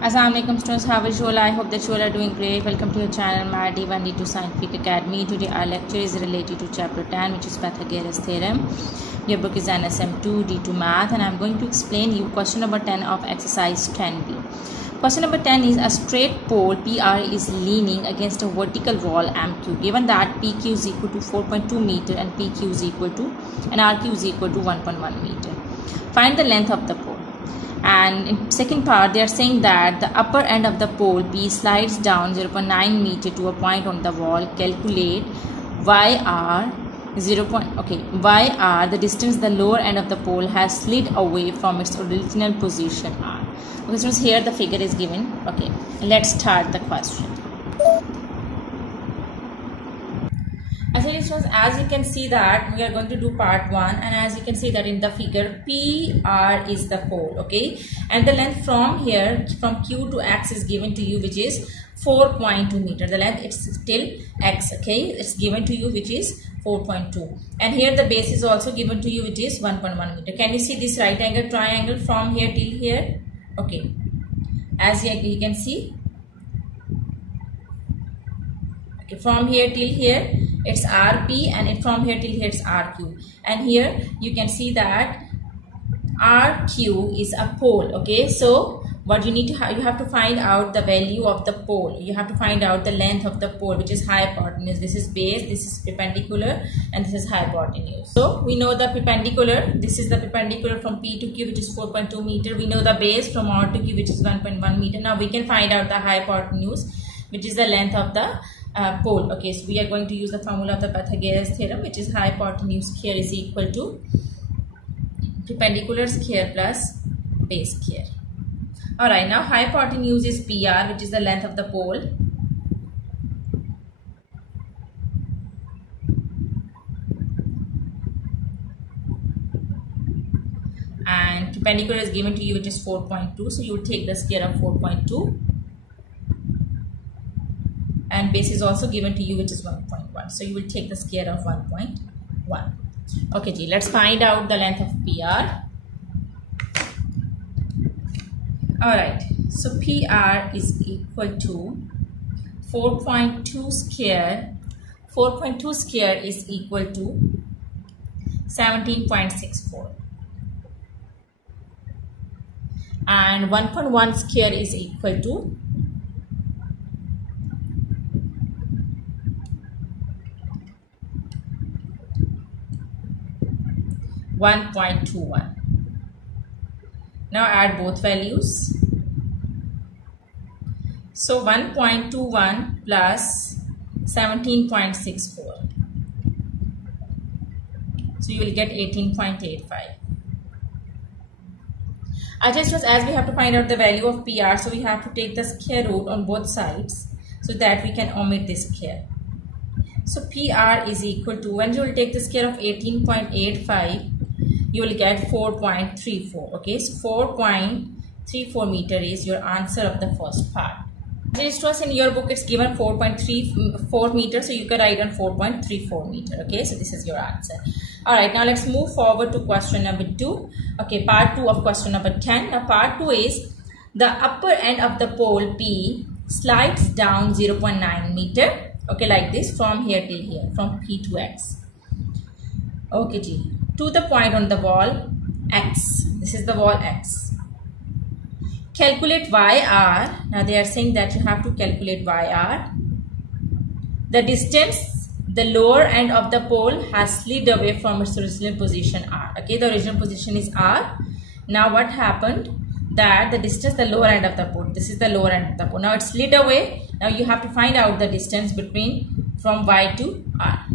Assalamualaikum students, how is you all? I hope that you all are doing great. Welcome to your channel, my D1D2 Scientific Academy. Today our lecture is related to chapter 10, which is Pythagoras Theorem. Your book is NSM2 D2 Math, and I am going to explain you question number 10 of exercise 10b. Question number 10 is a straight pole PR is leaning against a vertical wall MQ. Given that PQ is equal to 4.2 meter and PQ is equal to and RQ is equal to 1.1 meter. Find the length of the pole. And in second part they are saying that the upper end of the pole P slides down 0.9 meter to a point on the wall. Calculate YR YR the distance the lower end of the pole has slid away from its original position R. Okay, so here the figure is given. Okay, let's start the question. As you can see that we are going to do part 1, and as you can see that in the figure PR is the pole, okay, and the length from here from Q to X is given to you, which is 4.2 meter. The length it's still X, okay, it's given to you, which is 4.2, and here the base is also given to you, which is 1.1 meter. Can you see this right angle triangle from here till here? Okay, as you can see, okay, from here till here it's RP, and from here till here it's RQ, and here you can see that RQ is a pole. Okay, so what you need to you have to find out the value of the pole. You have to find out the length of the pole, which is hypotenuse. This is base, this is perpendicular, and this is hypotenuse. So we know the perpendicular, this is the perpendicular from P to Q, which is 4.2 meter. We know the base from R to Q, which is 1.1 meter. Now we can find out the hypotenuse, which is the length of the pole. Okay, so we are going to use the formula of the Pythagoras theorem, which is hypotenuse square is equal to perpendicular square plus base square. Alright, now hypotenuse is PR, which is the length of the pole, and perpendicular is given to you, which is 4.2, so you will take the square of 4.2, and base is also given to you, which is 1.1, so you will take the square of 1.1. Okay ji, let's find out the length of PR. Alright, so PR is equal to 4.2 square. 4.2 square is equal to 17.64, and 1.1 square is equal to 1.21. Now add both values. So 1.21 plus 17.64. So you will get 18.85. As we have to find out the value of PR, so we have to take the square root on both sides so that we can omit this square. So PR is equal to, when you will take the square of 18.85, you will get 4.34. Okay, so 4.34 meter is your answer of the first part. Just in your book it's given 4.34 meter, so you can write on 4.34 meter. Okay, so this is your answer. Alright, now let's move forward to question number 2. Okay, part 2 of question number 10. Now part 2 is the upper end of the pole P slides down 0.9 meter. Okay, like this from here till here, from P to X. Okay ji, to the point on the wall X. This is the wall X. Calculate YR. Now they are saying that you have to calculate YR. The distance the lower end of the pole has slid away from its original position R. Okay, the original position is R. Now what happened? That the distance the lower end of the pole. This is the lower end of the pole. Now it slid away. Now you have to find out the distance between from Y to R.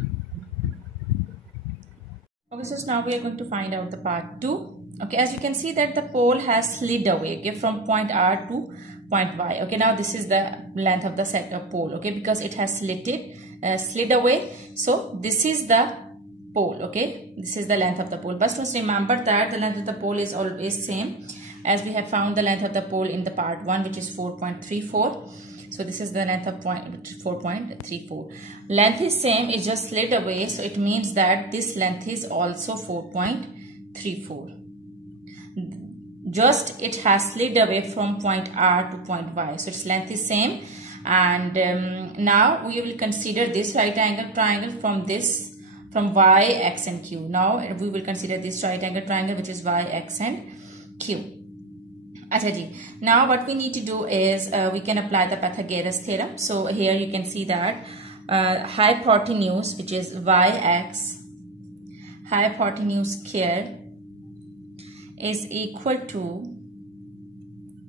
Okay, so now we are going to find out the part 2. Okay, as you can see that the pole has slid away, okay, from point R to point Y. Okay, now this is the length of the set of pole, okay, because it has slid away. So this is the pole, okay, this is the length of the pole. But just remember that the length of the pole is always same, as we have found the length of the pole in the part 1, which is 4.34. So this is the length of 4.34. Length is same, it just slid away, so it means that this length is also 4.34. just it has slid away from point R to point Y. So its length is same. And now we will consider this right angle triangle from Y, X and Q. Now we will consider this right angle triangle which is Y, X and Q. Now what we need to do is we can apply the Pythagoras theorem. So here you can see that hypotenuse, which is Yx, hypotenuse square is equal to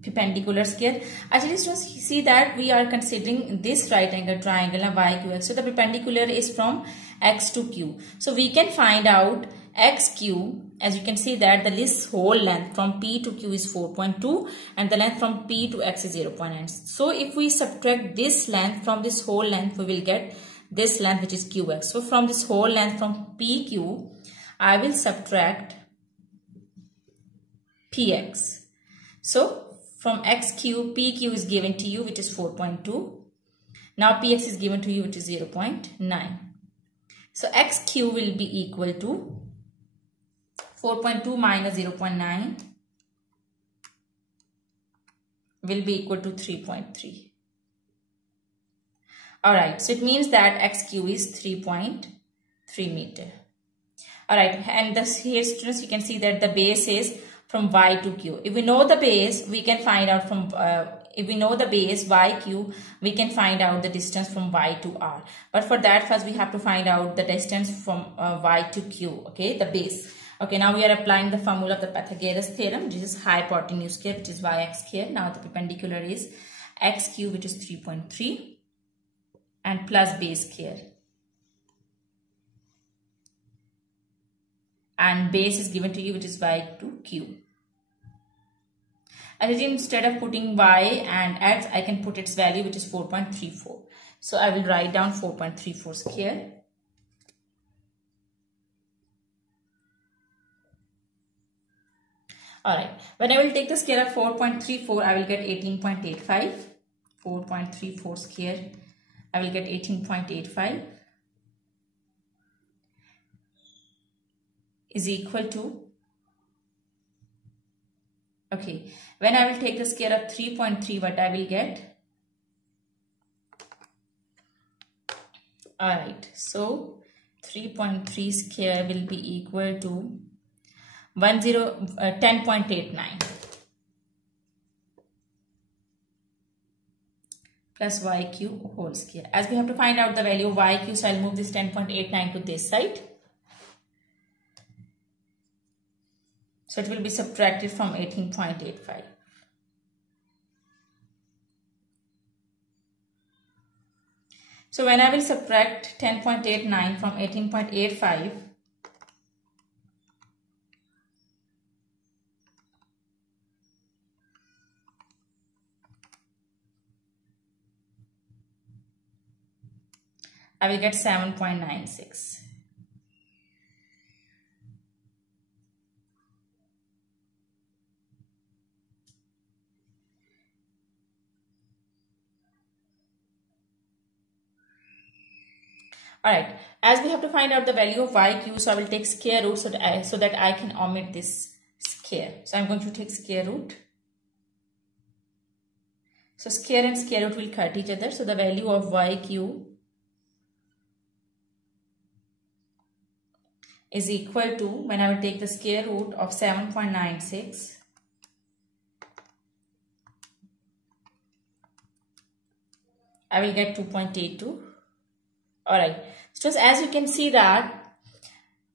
perpendicular square. Actually, just see that we are considering this right angle triangle of YQX. So the perpendicular is from X to Q. So we can find out XQ. As you can see that this whole length from P to Q is 4.2 and the length from P to X is 0.9. So if we subtract this length from this whole length, we will get this length which is QX. So from this whole length from PQ, I will subtract PX. So from XQ, PQ is given to you which is 4.2. Now PX is given to you which is 0.9. So XQ will be equal to 4.2 minus 0.9 will be equal to 3.3. Alright, so it means that XQ is 3.3 meter. Alright, and here students you can see that the base is from Y to Q. If we know the base, we can find out from, if we know the base YQ, we can find out the distance from Y to R. But for that first we have to find out the distance from Y to Q, okay, the base. Okay, now we are applying the formula of the Pythagoras theorem, which is hypotenuse square, which is Yx square. Now the perpendicular is XQ, which is 3.3 and plus base square. And base is given to you which is Y to Q. And instead of putting Y and X, I can put its value which is 4.34. So I will write down 4.34 square. Alright, when I will take the square of 4.34, I will get 18.85. 4.34 square, I will get 18.85 is equal to, okay, when I will take the square of 3.3, what I will get? Alright, so 3.3 square will be equal to 10.89 plus YQ whole square. As we have to find out the value of YQ, so I'll move this 10.89 to this side. So it will be subtracted from 18.85. So when I will subtract 10.89 from 18.85, I will get 7.96. Alright, as we have to find out the value of YQ, so I will take square root so that I can omit this square. So I'm going to take square root. So square and square root will cut each other. So the value of YQ is equal to, when I will take the square root of 7.96, I will get 2.82. Alright, so as you can see that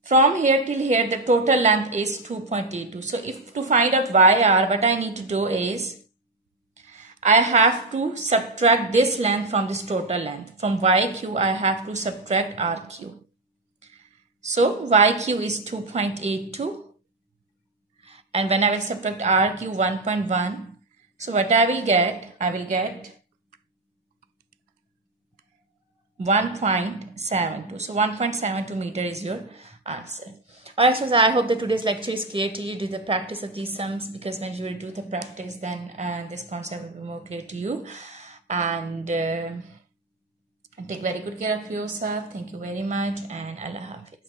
from here till here the total length is 2.82. So if to find out YR, what I need to do is I have to subtract this length from this total length. From YQ I have to subtract RQ. So YQ is 2.82 and when I will subtract RQ 1.1, so what I will get 1.72. So 1.72 meter is your answer. Alright, so I hope that today's lecture is clear to you. Do the practice of these sums, because when you will do the practice, then this concept will be more clear to you. And take very good care of yourself. Thank you very much, and Allah Hafiz.